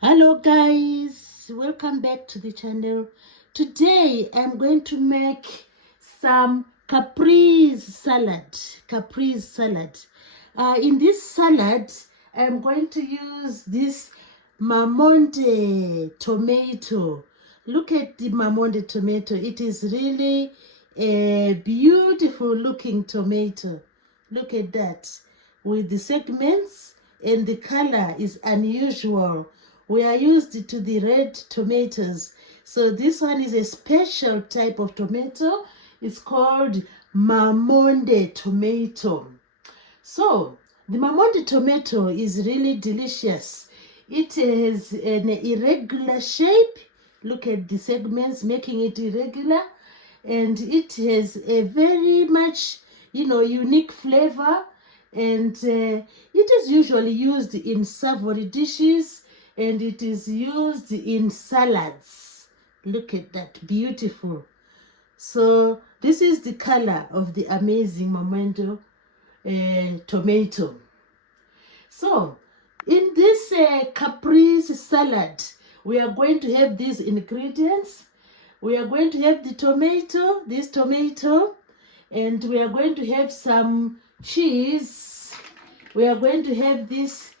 Hello guys, welcome back to the channel. Today I'm going to make some caprese salad. In this salad I'm going to use this marmonde tomato. Look at the marmonde tomato. It is really a beautiful looking tomato. Look at that, with the segments, and the color is unusual. We are used to the red tomatoes, so this one is a special type of tomato. It's called marmonde tomato. So the marmonde tomato is really delicious. It has an irregular shape. Look at the segments making it irregular, and it has a very much unique flavor, and it is usually used in savory dishes, and it is used in salads. Look at that, beautiful. So this is the color of the amazing marmonde tomato. So in this caprese salad, we are going to have these ingredients. We are going to have this tomato, and we are going to have some cheese. We are going to have this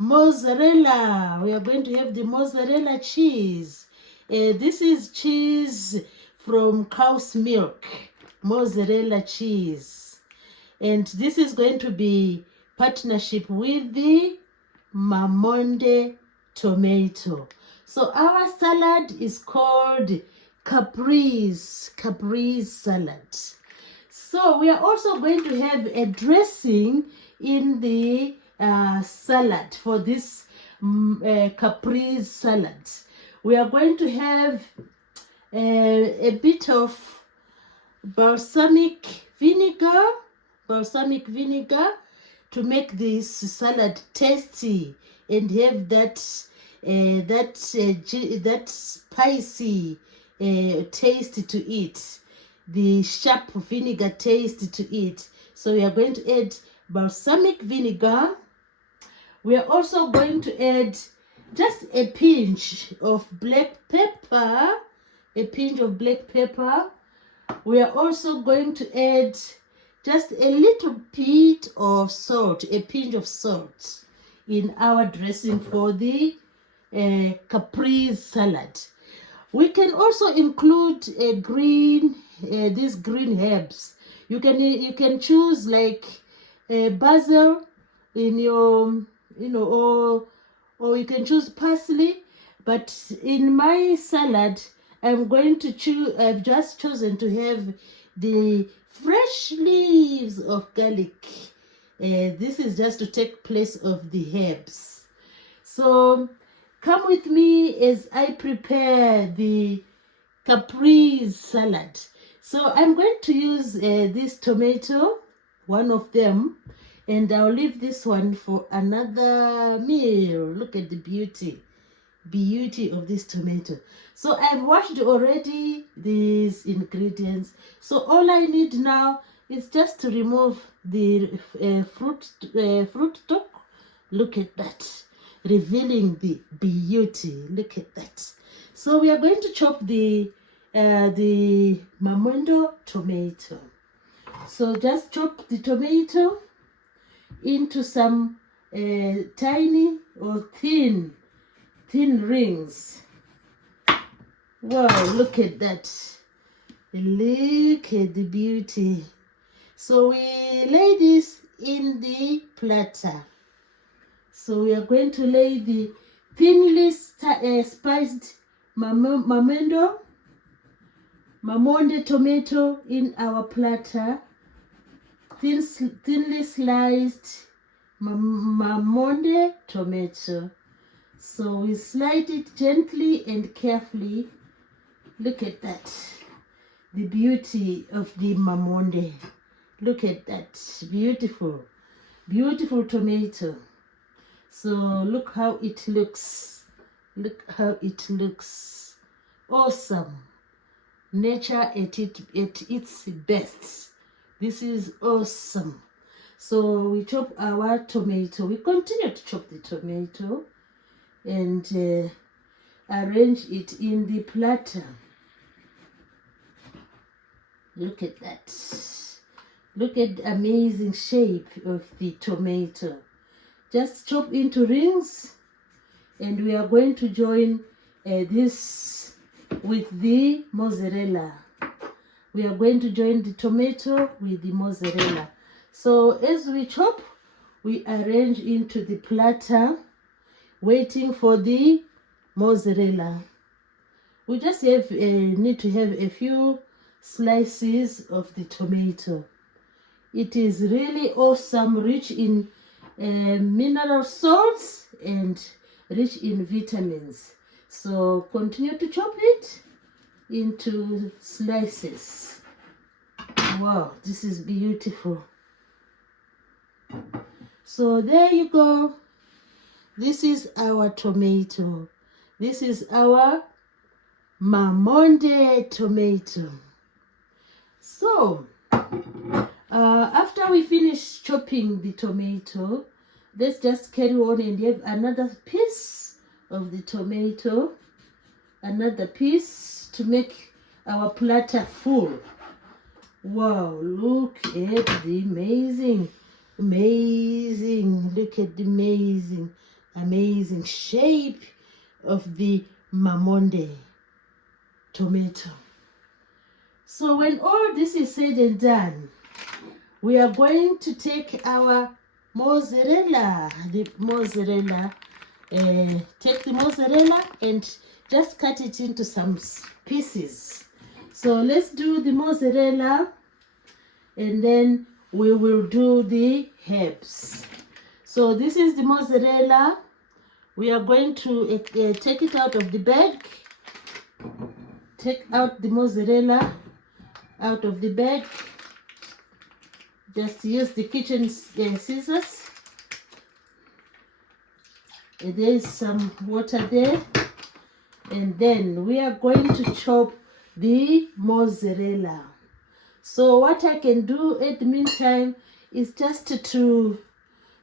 mozzarella. We are going to have the mozzarella cheese. This is cheese from cow's milk, mozzarella cheese. And this is going to be partnership with the marmonde tomato. So our salad is called caprese salad. So we are also going to have a dressing in the salad for this caprese salad. We are going to have a bit of balsamic vinegar to make this salad tasty and have that spicy taste to it, the sharp vinegar taste to it. So we are going to add balsamic vinegar. We are also going to add just a pinch of black pepper. We are also going to add just a little bit of salt, a pinch of salt, in our dressing for the caprese salad. We can also include these green herbs. You can choose like basil in your or you can choose parsley. But in my salad, I've just chosen to have the fresh leaves of garlic. This is just to take place of the herbs. So come with me as I prepare the caprese salad. So I'm going to use this tomato, one of them, and I'll leave this one for another meal. Look at the beauty of this tomato. So I've washed already these ingredients. So all I need now is just to remove the fruit top. Look at that, revealing the beauty. Look at that. So we are going to chop the marmonde tomato. So just chop the tomato into some tiny or thin rings. Wow, look at that. Look at the beauty. So we lay this in the platter. So we are going to lay the thinly spiced marmonde tomato in our platter. Thinly sliced marmonde tomato. So we slide it gently and carefully. Look at that, the beauty of the marmonde. Look at that, beautiful tomato. So look how it looks. Awesome. Nature at its best. This is awesome. So we chop our tomato. We continue to chop the tomato. and arrange it in the platter. Look at that. Look at the amazing shape of the tomato. Just chop into rings, and we are going to join this with the mozzarella. We are going to join the tomato with the mozzarella. So as we chop, we arrange into the platter, waiting for the mozzarella. We just need to have a few slices of the tomato. It is really awesome, rich in mineral salts and rich in vitamins. So continue to chop it into slices. Wow, this is beautiful. So there you go. This is our tomato. This is our marmonde tomato. So after we finish chopping the tomato, let's just carry on and have another piece of the tomato, another piece to make our platter full. Wow, look at the amazing, look at the amazing shape of the marmonde tomato. So when all this is said and done, we are going to take our mozzarella, take the mozzarella and just cut it into some pieces. So let's do the mozzarella, and then we will do the herbs. So this is the mozzarella. We are going to take it out of the bag. Take out the mozzarella out of the bag. Just use the kitchen scissors. And there is some water there. And then we are going to chop the mozzarella. So what I can do at the meantime is just to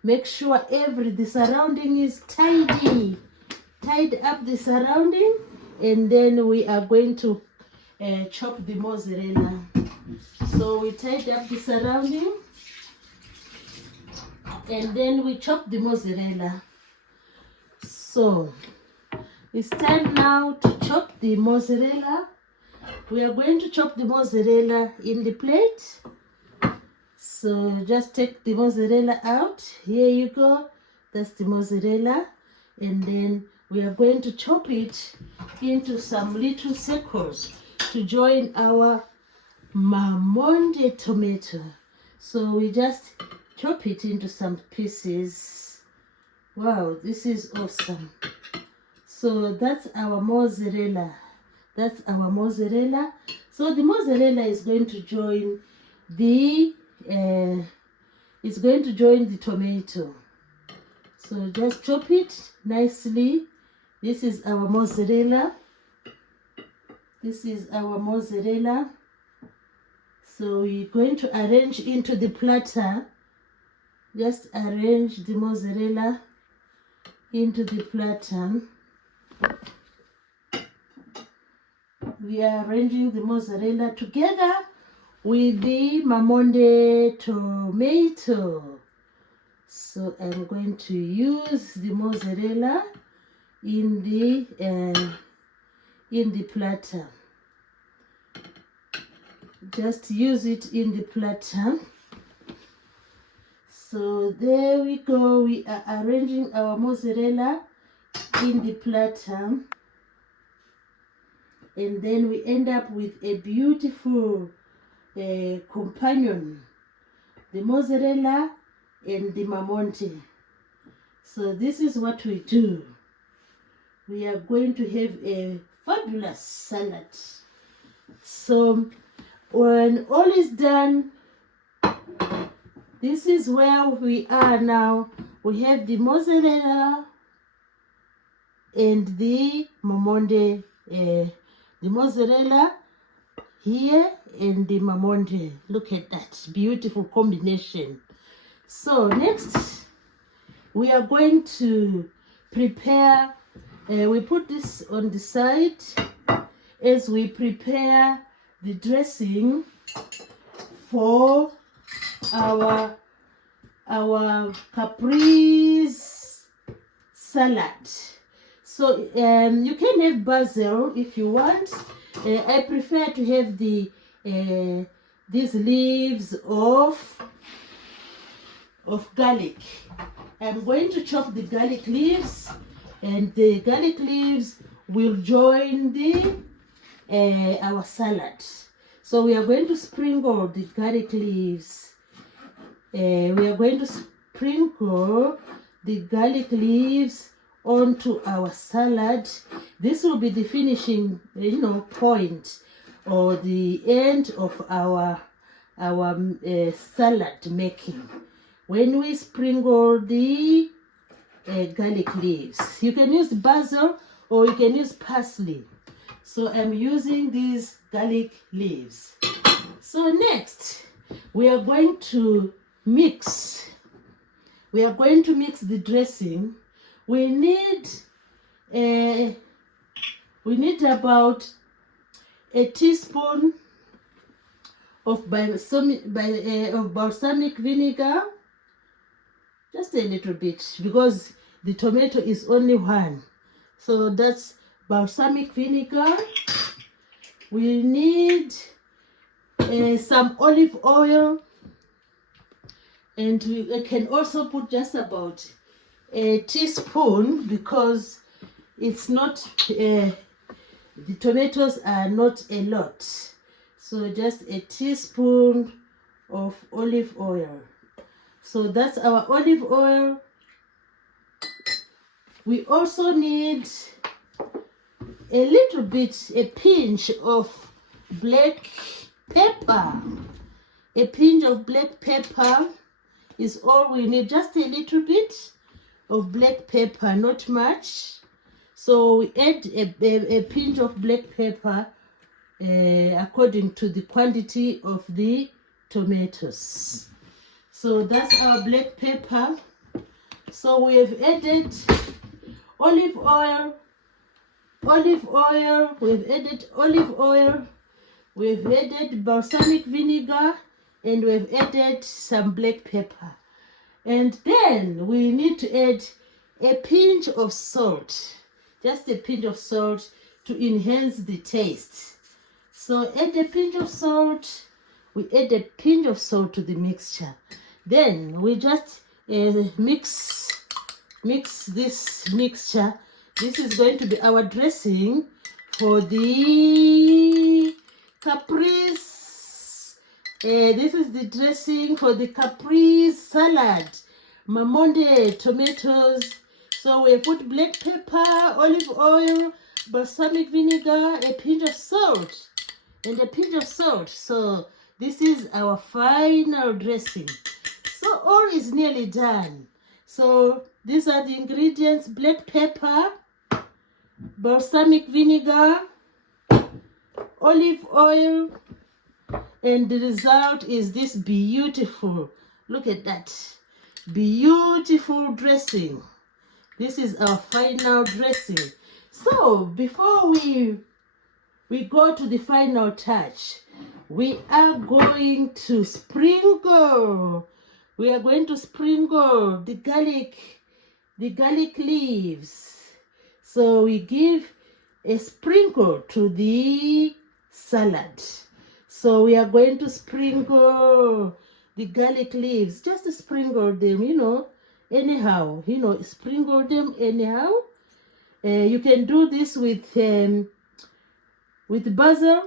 make sure the surrounding is tidy. Tidy up the surrounding, and then we are going to chop the mozzarella. So we tied up the surrounding, and then we chop the mozzarella. So it's time now to chop the mozzarella. We are going to chop the mozzarella in the plate. So just take the mozzarella out. Here you go. That's the mozzarella. And then we are going to chop it into some little circles to join our marmonde tomato. So we just chop it into some pieces. Wow, this is awesome. So that's our mozzarella. That's our mozzarella. So the mozzarella is going to join the tomato. So just chop it nicely. This is our mozzarella. This is our mozzarella. So we're going to arrange into the platter. Just arrange the mozzarella into the platter. We are arranging the mozzarella together with the marmonde tomato. So I'm going to use the mozzarella in the platter. Just use it in the platter. So there we go. We are arranging our mozzarella in the platter. And then we end up with a beautiful companion, the mozzarella and the marmonde. So this is what we do. We are going to have a fabulous salad. So when all is done, this is where we are now. We have the mozzarella and the marmonde, the mozzarella here and the marmonde. Look at that beautiful combination. So next we are going to prepare We put this on the side as we prepare the dressing for our caprese salad. So you can have basil if you want. I prefer to have these leaves of garlic. I'm going to chop the garlic leaves, and the garlic leaves will join the our salad. So we are going to sprinkle the garlic leaves. We are going to sprinkle the garlic leaves onto our salad. This will be the finishing, point or the end of our salad making. When we sprinkle the garlic leaves, you can use basil or you can use parsley. So I'm using these garlic leaves. So next, we are going to mix. We are going to mix the dressing. We need about a teaspoon of balsamic vinegar, just a little bit, because the tomato is only one. So that's balsamic vinegar. We need some olive oil, and we can also put just about a teaspoon, because it's not the tomatoes are not a lot, so just a teaspoon of olive oil. So that's our olive oil. We also need a little bit, a pinch of black pepper. A pinch of black pepper is all we need, just a little bit of black pepper, not much. So we add a pinch of black pepper according to the quantity of the tomatoes. So that's our black pepper. So we have added olive oil, we've added olive oil, we've added balsamic vinegar, and we've added some black pepper. And then we need to add a pinch of salt, just a pinch of salt to enhance the taste. So add a pinch of salt, we add a pinch of salt to the mixture. Then we just mix this mixture. This is going to be our dressing for the caprese. This is the dressing for the caprese salad. Marmonde tomatoes. So we put black pepper, olive oil, balsamic vinegar, a pinch of salt, and a pinch of salt. So this is our final dressing. So all is nearly done. So these are the ingredients: black pepper, balsamic vinegar, olive oil, and the result is this beautiful, look at that, beautiful dressing. This is our final dressing. So before we go to the final touch, we are going to sprinkle. We are going to sprinkle the garlic leaves. So we give a sprinkle to the salad. So we are going to sprinkle the garlic leaves, just sprinkle them, anyhow, sprinkle them anyhow. You can do this with basil,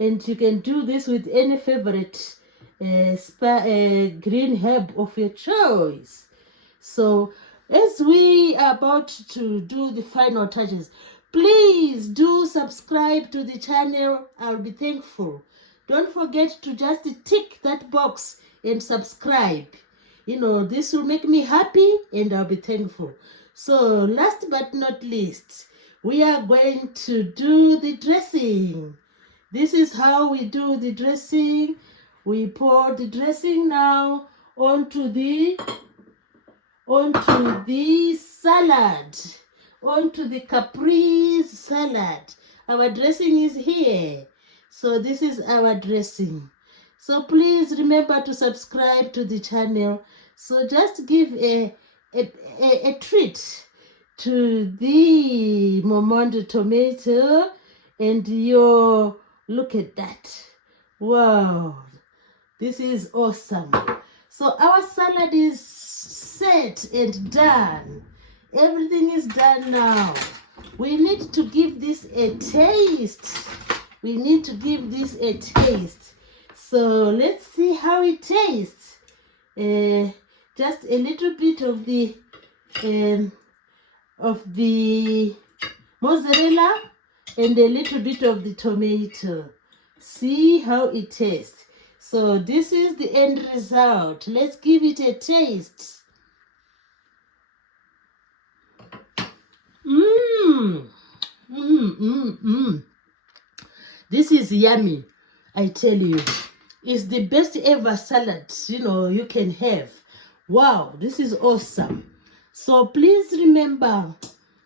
and you can do this with any favorite green herb of your choice. So as we are about to do the final touches, please do subscribe to the channel. I'll be thankful. Don't forget to just tick that box and subscribe. This will make me happy and I'll be thankful. So last but not least, we are going to do the dressing. This is how we do the dressing. We pour the dressing now onto the salad. on to the Caprese salad. Our dressing is here. So this is our dressing. So please remember to subscribe to the channel. So just give a treat to the marmonde tomato and your, look at that. Wow, this is awesome. So our salad is set and done. Everything is done now. We need to give this a taste. We need to give this a taste. So let's see how it tastes. Just a little bit of the mozzarella and a little bit of the tomato. See how it tastes. So this is the end result. Let's give it a taste. This is yummy, I tell you. It's the best ever salad, you can have. Wow, this is awesome. So please remember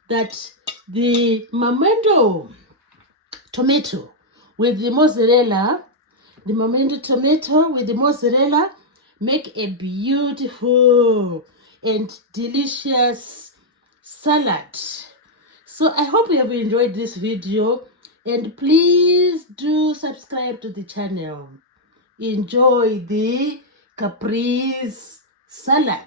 that the marmonde tomato with the mozzarella, make a beautiful and delicious salad. So I hope you have enjoyed this video, and please do subscribe to the channel. Enjoy the Caprese salad.